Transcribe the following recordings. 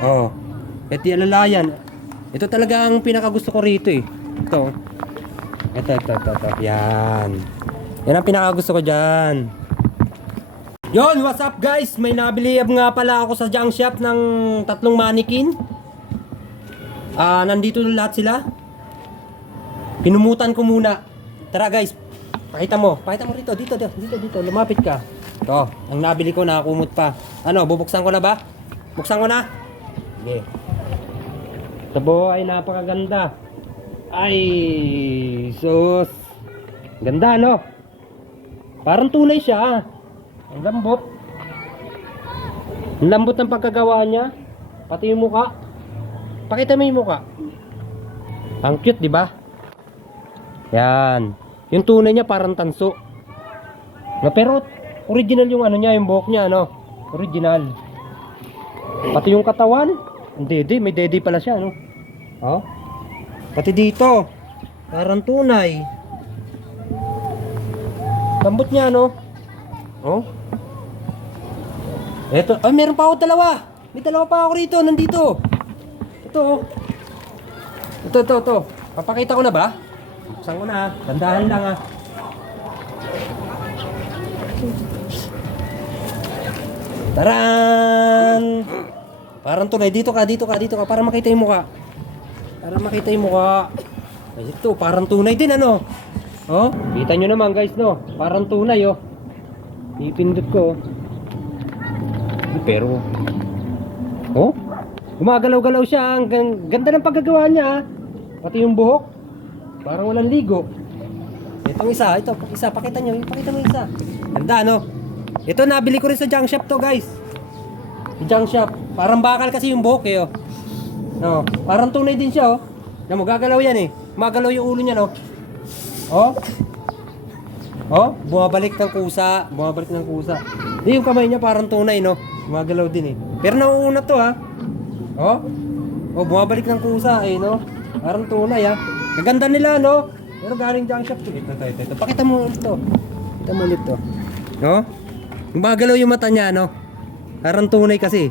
Oh. Ito yung alalayan. Ito talaga ang pinakagusto ko rito eh. Ito. Ito. Yan. Yan ang pinakagusto ko dyan. Yon, what's up guys? May nabili nga pala ako sa junk shop ng 3 mannequin. Nandito na lahat sila. Pinumutan ko muna. Tara guys, pakita mo rito, dito, lumapit ka. Ito, ang nabili ko nakakumot pa. Ano, bubuksan ko na ba? Buksan ko na. Sige. Ito po ay napakaganda. Ay, sus. Ganda no? Parang tunay siya. Ang lambot. Ang lambot ng pagkagawa niya. Pati yung muka. Pakita mo yung muka. Ang cute, di ba? Yan. Yung tunay niya parang tanso. Pero original yung ano niya, yung buhok niya, ano? Original. Pati yung katawan. Ang dede, may dede pala siya, ano? Oh. Pati dito. Parang tunay. Lambot niya, no? Oh. Eto, ay meron pa ako dalawa. May dalawa pa ako rito, nandito. Ito. Ito. Papakita ko na ba? Buksan ko na. Dandahan lang ah. Taran! Parang tunay. Dito ka. Para makita yung mukha. Ay, ito, parang tunay din ano. Oh, kita nyo naman guys no. Parang tunay oh. Ipindot ko. Pero oh, gumagalaw-galaw siya. Ang ganda ng paggagawa niya. Pati yung buhok parang walang ligo. Itong isa, pakita mo isa. Ganda no. Ito nabili ko rin sa junk shop to guys. Junk shop. Parang bakal kasi yung buhok eh oh. No, parang tunay din siya oh. Na magagalaw yan eh. Magalaw yung ulo niya no. Oh. Oh, bumabalik ng kusa. Di yung kamay niya parang tunay no. Gumagalaw din eh. Pero nauuna to ha. Oh. Oh, bumabalik ng kusa eh no. Parang tunay ha. Kaganda nila no. Pero galing junk shop to. Ito. Pakita mo ito. Pakita mo ulit to. No? Gumagalaw yung mata niya no. Parang tunay kasi.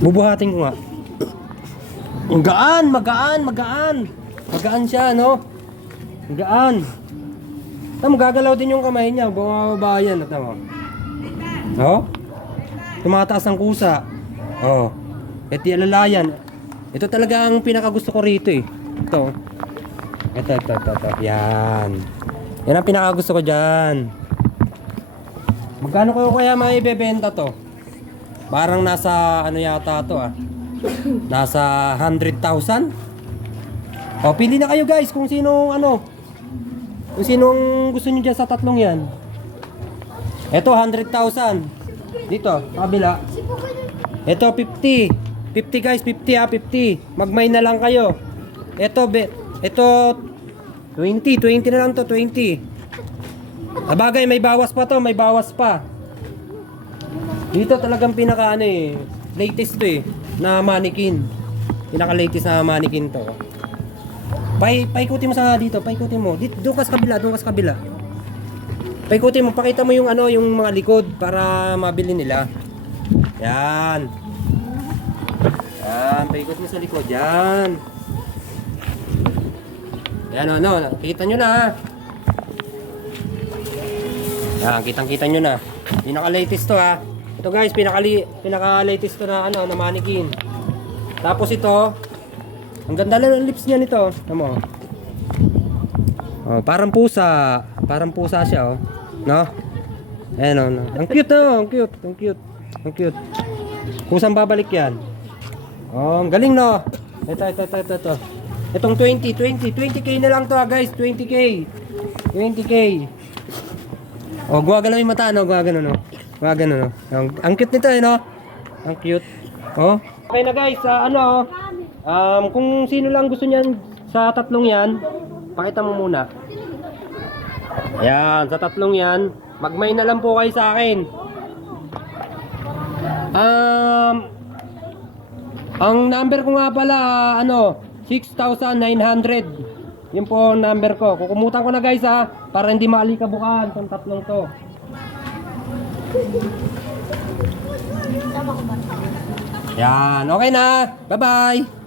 Bubuhatin ko nga. Ang magaan. Magaan siya no. Magaan. Tama, gagalaw din yung kamay niya. Bumababa yan. Tama. Oh? Tumataas ang kusa. Oh. Ito yung alalayan. Ito talaga ang pinakagusto ko rito eh. Ito. Yan. Yan ang pinakagusto ko dyan. Magkano ko kaya maibebenta to? Parang nasa ano yata to ah. Nasa 100,000. O, pili na kayo guys kung sinong ano. Kung sinong gusto nyo dyan sa tatlong yan. Ito 100,000. Dito, kabila. Ito 50. 50 guys, 50 ha, 50. Magmay na lang kayo. Ito 20 na lang to, 20. Sabagay, may bawas pa to, may bawas pa. Dito talagang pinaka ano eh, latest to eh, na mannequin. Pinaka latest na mannequin to. Paikutin mo sa dito, paikutin mo. Dito, doon ka sa kabila. Paikutin mo, pakita mo yung ano, yung mga likod para mabili nila. Yan. Yan, paikot mo sa likod. Yan. Yan ano, kita nyo na ha. Yan, kitang-kita nyo na. Pinaka-latest to ha. Ito guys, pinaka-latest to na ano, na mannequin. Tapos ito, ang ganda lang ng lips niya nito. Tama. Oh, parang pusa siya oh. No? Ayan oh, no. Ang cute oh, ang cute. Kusang babalik 'yan. Oh, ang galing no. Ito. Itong 20k na lang to guys, 20k. Oh, gumagalaw yung mata no, gumagano no. Ang cute nito eh no. Ang cute. Oh. Okay na guys, kung sino lang gusto niyan sa tatlong yan, pakita mo muna. Ayan, sa tatlong yan, magmay na lang po kayo sa akin. Ang number ko nga pala, 6,900. Yun po ang number ko. Kukumutan ko na guys ha, para hindi maalikabukan sa tatlong to. Yan, okay na. Bye-bye.